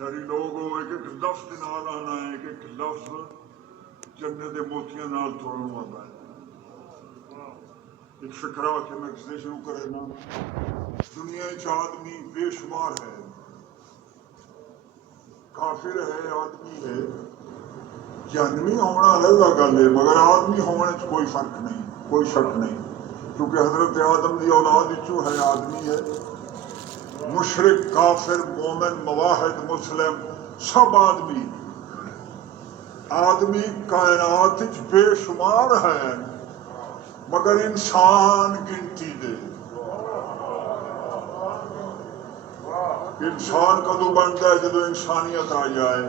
شہری لوگ ایک ایک لفظ کے نال آنا ہے، ایک ایک لفظ جنت دے موتیاں نال توڑن والا ہے۔ ایک فکرہ کہ میں کس نے شروع کرنا، دنیا چ آدمی بے شمار ہے، کافر ہے، آدمی ہے، جہنمی ہونا علیحدہ گل ہے، مگر آدمی ہونے چ کوئی فرق نہیں، کوئی شک نہیں، کیونکہ حضرت آدم دی اولاد چوں ہے آدمی ہے۔ مشرک، کافر، مومن، مواحد، مسلم سب آدمی، آدمی کائنات بے شمار ہے، مگر انسان گنتی دے۔ انسان کدو بنتا ہے جدو انسانیت آ جائے،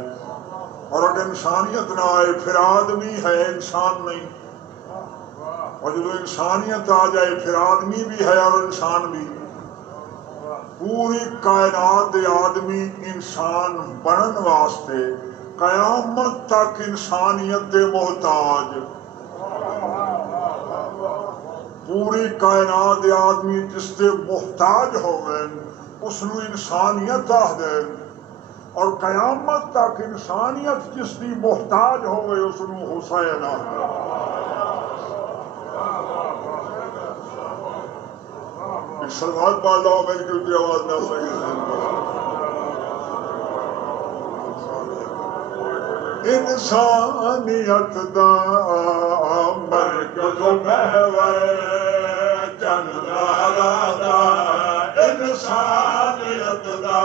اور اگر انسانیت نہ آئے پھر آدمی ہے، انسان نہیں، اور جدو انسانیت آ جائے پھر آدمی بھی ہے اور انسان بھی۔ پوری کائنات آدمی انسان بنن واسطے قیامت تک انسانیت دے محتاج۔ پوری کائنات آدمی جس دے محتاج ہوئے اس نو انسانیت آہ دے، اور قیامت تک انسانیت جس دی محتاج ہوئے اس نو حسین آہ دے۔ ایک سلوات پڑھ لو میری کیونکہ آواز نہ صحیح ہے۔ انسانیت دا مرکز محور چندارا دا، انسانیت دا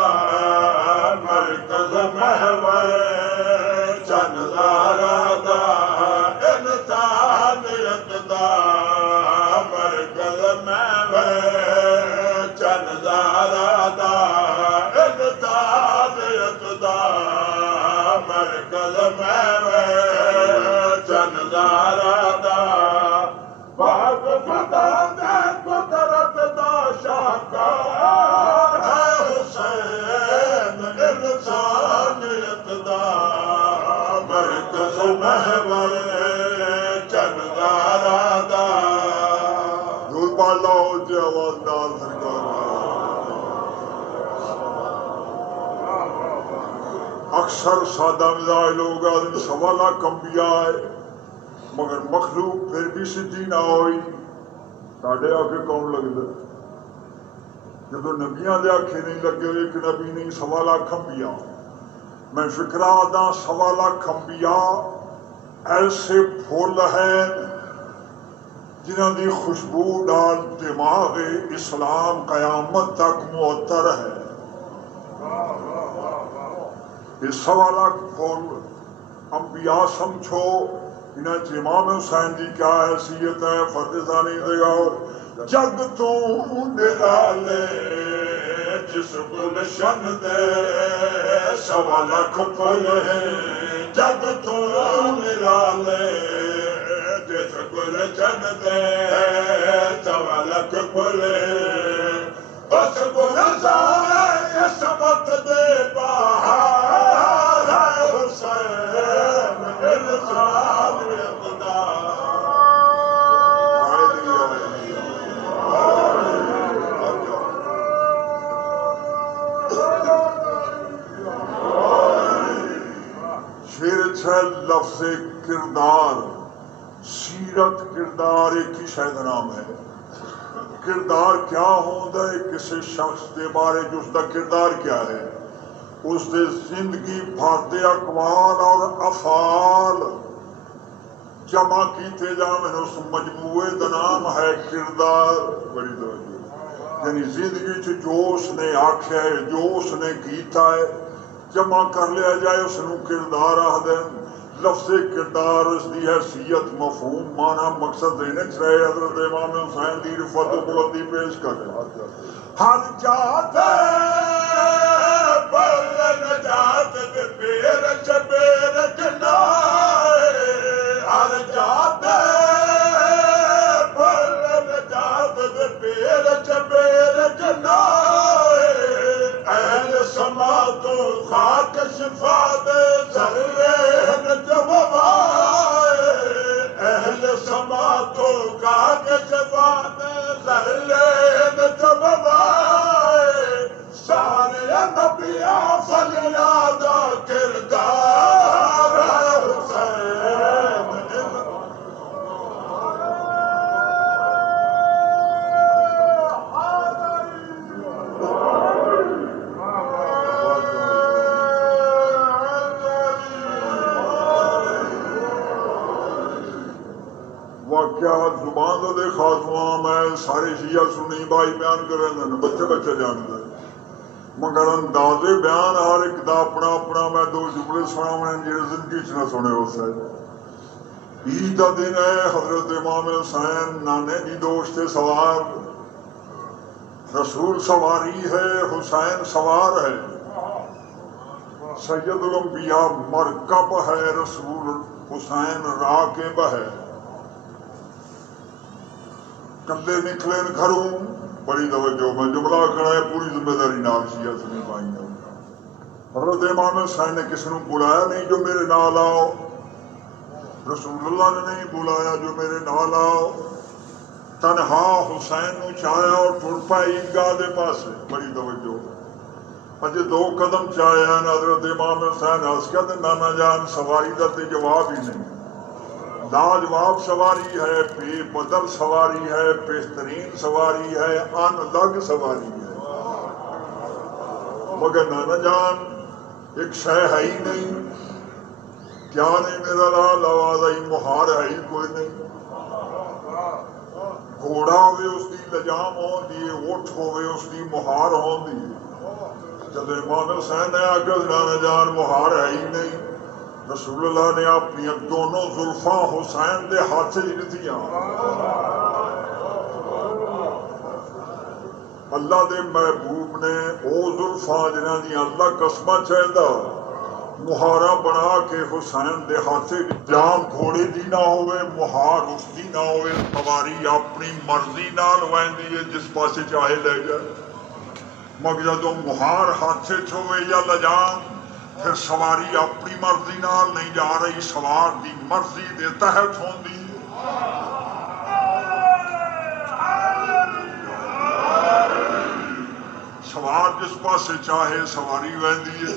مرکز محور چندارا دا، انسانیت دا مرکز محور چندارا دا، انسانیت دا مرکز محور چندارا دا، باغ خدا دے قدرت دا شاہکار ہے حسین، انسانیت دا مرکز محور چندارا دا۔ دور پڑھ لو جی آواز نال سرکار۔ اکثر سادہ مزاج لوگ آدمی سوا لاکھ انبیاء ہے مگر مخلوق پھر بھی سدھی نہ ہوئی۔ ساڈے آگے کون لگتا؟ جب نبیاں دے آکھے نہیں لگے، ایک نبی نہیں، سوا لاکھ انبیاء۔ میں فکرہ آدھا سوا لاکھ انبیاء ایسے پھول ہیں جنہاں دی خوشبو ڈال دماغ اسلام قیامت تک معطر ہے۔ یہ سوا لاکھ پھول انبیاء سمجھو، انہاں چ امام حسین دی کیا حیثیت ہے؟ فرد ثانی دے جگ تو نرالے جس گلشن دے سوا لاکھ پھول ہیں، جگ تو نرالے جس گلشن دے سوا لاکھ پھول ہیں، بس گلزار عصمت دے بہار ہے حسین، انسانیت دا۔ شیر چھ لفظ کردار، سیرت کردار ایک ہی شاید نام ہے۔ کردار کیا ہوتا ہے؟ کسی شخص کے بارے جو اس کا کردار کیا ہے، اس دے زندگی بھر دے اقوال اور افعال جمع کیتے جاویں، اس مجموعے کا نام ہے کردار۔ بڑی توجہ، یعنی زندگی چ جو اس نے آکھیا ہے، جو اس نے کیتا ہے، جمع کر لیا جائے اس نو کردار آخدے۔ لفظ کردار اس دی حیثیت، مفہوم، معنی، مقصد دینے چ رہے حضرت امام حسین دی رفعت و بلندی پیش کرے۔ ہر جات بل نجات دے پیر چبیر جنائے، ہر جات بل نجات دے پیر چبیر جنائے، اہل سما تو خاک شفا دے ذرے جوابائے، اہل سما تو خاک شفا دے ذرے جوابائے، سارے نبیاں فریاد واقعہ زبان تو دے خاص ہوا میں سارے شیعہ سنی بھائی بیان کر رہے ہیں بچے بچے جانتے مگر انداز بیان ہر ایک دا اپنا اپنا میں دو جملے سنا میں جی زندگی چ نہ سنے ہو سکے عید کا دن ہے حضرت امام حسین نانے دی دوست سوار رسول سواری ہے حسین سوار ہے سید الانبیاء مرکب ہے رسول حسین راکب ہے کلے نکلے گھروں بڑی توجہ میں جملہ کھڑا ہے پوری ذمہ داری نال شیعہ سنی پائی ہے حضرت امام حسین نے کسی نے بلایا نہیں جو میرے نال آؤ رسول اللہ نے نہیں بلایا جو میرے نال آؤ تنہا حسین نو چاہیا اور ٹر پائے عیدگاہ دے پاسے بڑی توجہ اجے دو قدم چاہیا حضرت امام حسین ہس کے نانا جان سواری دا تے جواب ہی نہیں لاجواب سواری ہے بے بدل سواری ہے بہترین سواری ہے ان لگ سواری ہے مگر نانا جان ایک شے ہے ہی نہیں کیا نہیں میرا لال آواز آئی مہار ہے ہی کوئی نہیں گھوڑا ہوئے اس کی لجام ہو دیے اٹھ ہوئے اس کی مہار ہو دیے جب امام حسین نے آگے نانا جان مہار ہے ہی نہیں رسول اللہ نے اپنی دونوں زلفاں حسین دے ہاتھ سے دتیاں اللہ دے محبوب نے او زلفاں جنہاں دی اللہ قسمہ چاہتا مہارا بنا کے حسین دے ہاتھ سے جام گھوڑے دی نہ ہوئے مہار اس دی نہ ہوئے سواری اپنی مرضی نال ویندی ہے جس پاسے چاہے لے جائے مگر جدوں مہار ہاتھ سے چھوئے یا لجام پھر سواری اپنی مرضی نال نہیں جا رہی سوار دی مرضی دے تحت ہوندی سوار جس پاسے چاہے سواری ویندی ہے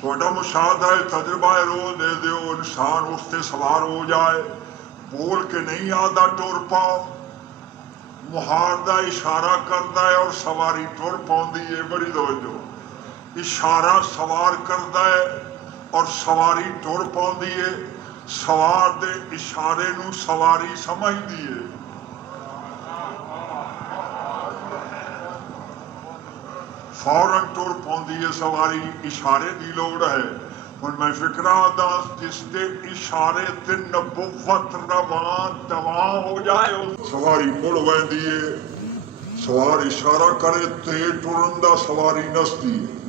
تھوڑا مشاہدہ ہے تجربہ روز دے دیو انسان اس سے سوار ہو جائے بول کے نہیں آدھا ٹور پاؤ مہار دا اشارہ کرتا ہے اور سواری ٹور پاؤندی ہے بڑی توجہ اشارہ سوار کرتا ہے اور سواری ٹر پاؤندی ہے سوار دے اشارے نو سواری سمجھدی ہے فوراً ٹر پاؤندی ہے سواری اشارے دی لوڑ ہے ہن میں فکرہ دا جس دے اشارے تے نبوت روان دوان ہو جائے سواری مڑ ویندی ہے سوار اشارہ کرے تے ٹرن دا سواری نسدی ہے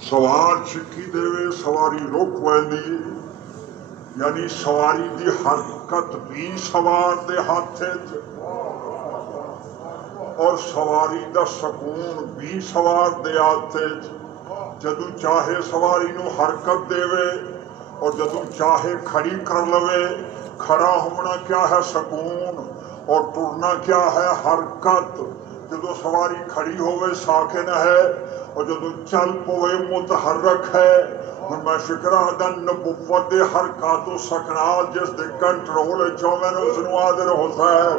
سوار چکی دے سواری روک ویندی یعنی سواری دی حرکت بھی سوار دے ہاتھ اور سواری دا سکون بھی سوار دے ہاتھ جدو چاہے سواری نو حرکت دے اور جدو چاہے کھڑی کر لوے کھڑا ہونا کیا ہے سکون اور ٹرنا کیا ہے حرکت جدو سواری کھڑی ہوئے ساکن ہے اور جدو چل پوے متحرک ہے اور میں فکرہ دن نبوت دے حرکات و سکنات جس دے کنٹرول چومن اس نو آدر حسین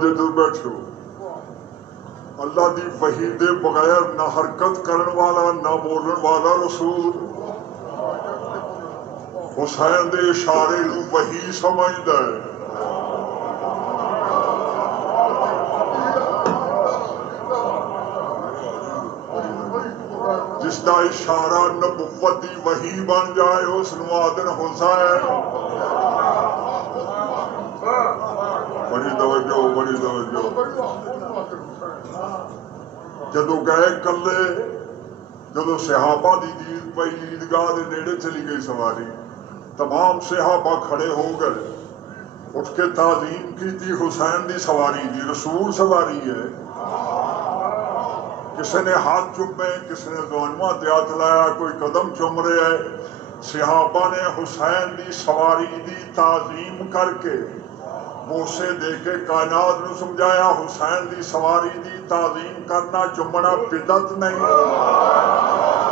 جدو بیٹھو اللہ دی وحی دے بغیر نہ حرکت کرن والا نہ بولن والا رسول حسین دے اشارے نو وحی سمجھدا ہے جس دا اشارہ نبوت دی وحی بن جائے اس نو آدن حسین بڑی توجہ جدو گئے کلے جدو صحابہ دی دید پئی عیدگاہ دے نیڑے چلی گئی سواری تمام صحابہ کھڑے ہو گئے اٹھ کے تعظیم کی تھی حسین دی سواری دی رسول سواری ہے کسی نے ہاتھ چومے کسی نے دونوں تے ہاتھ لایا کوئی قدم چوم رہے ہے صحابہ نے حسین دی سواری دی تعظیم کر کے بوسے دے کے کائنات نو سمجھایا حسین دی سواری دی تعظیم کرنا چمنا بدعت نہیں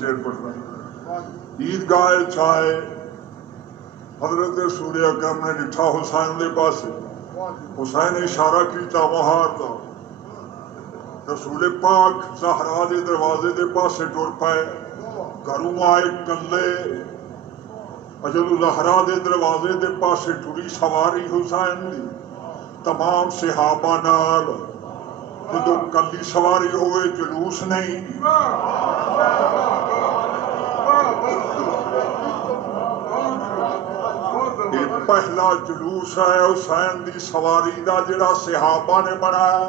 شیر پڑھ رہا ہوں. عیدگاہ چاہے حضرت رسول اکرم نے ڈٹھا حسین دے پاسے. حسین اشارہ کیتا مہار دا. رسول پاک زہرا دے دروازے دے پاسے ٹر پائے. گھروں آئے کلے. جدو زہرا دے دروازے دے پاسے ٹری سواری حسین دی تمام صحابہ نال. جدو کلی سواری ہوئے جلوس نہیں. یہ پہلا جلوس ہے حسین دی سواری دا جڑا صحابہ نے بنایا ہے.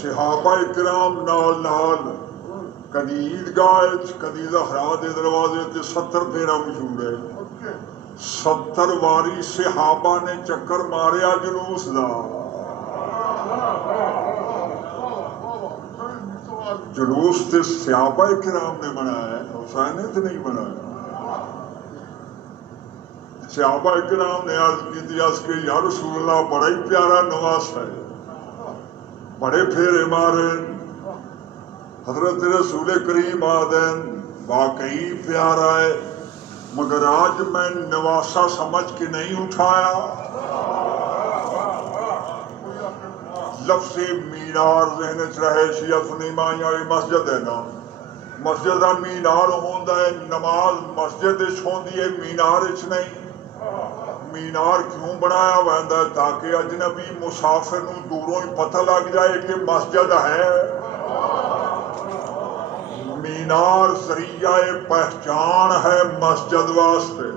صحابہ کرام نال نال کدی عیدگاہ کدی زہرا دے دروازے تے 70 پھیرا مشہور ہے. 70 واری صحابہ نے چکر ماریا جلوس دا. جلوس تے صحابہ کرام نے بنایا ہے, حسین نے تے نہیں بنایا. صحابہ کرام نے عرض کی تھی عرض کہ یا رسول اللہ بڑا ہی پیارا نواز ہے, بڑے پھیرے مارے. حضرت رسول کریم آدین واقعی پیارا ہے, مگر آج میں نواسا سمجھ کے نہیں اٹھایا. لفظ مینار ذہن چ رہے شیعہ سنی مائیاں مسجد ہے نا, مسجد کا مینار ہوندا ہے, نماز مسجد ہوندی ہے مینار چ نہیں. مینار کیوں بنایا ویندا ہے تاکہ اجنبی مسافر نو دوروں ہی پتہ لگ جائے کہ مسجد ہے. مینار ذریعہ پہچان ہے مسجد واسطے.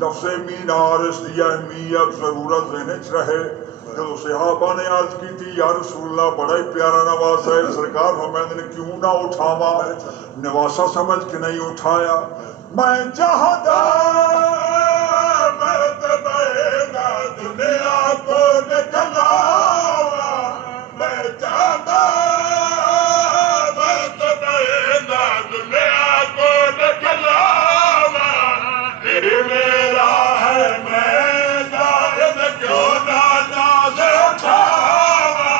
لفظ مینار اس کی اہمیت ضرورت ذہن چ رہے. جب صحابہ نے عرض کی تھی یا رسول اللہ بڑا ہی پیارا نواز ہے, سرکار فرماتے نے کیوں نہ اٹھاوا, نواسا سمجھ کے نہیں اٹھایا. میں چاہتا دنیا کو نکلاوا, میں چاہتا دنیا کو نکلاوا. میرا ہے میں جائز کیوں نہ ناز اٹھاوا.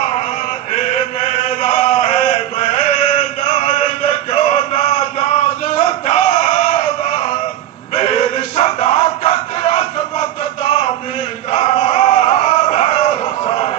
میرا ہے میں جائز کیوں نہ ناز اٹھاوا. میری صداقت عظمت دامدار ہے حسین.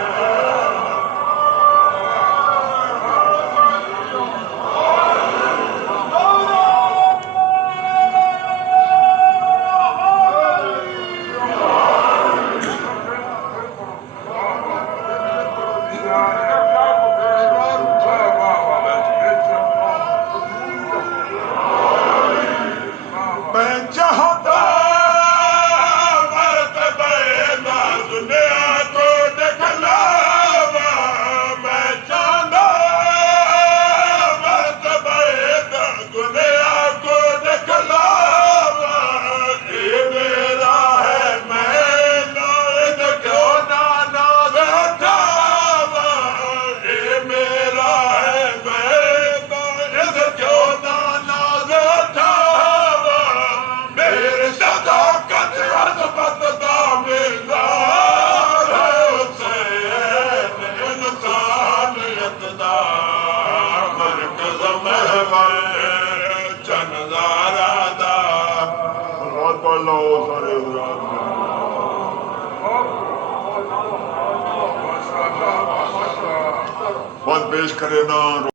بات پیش کرے نا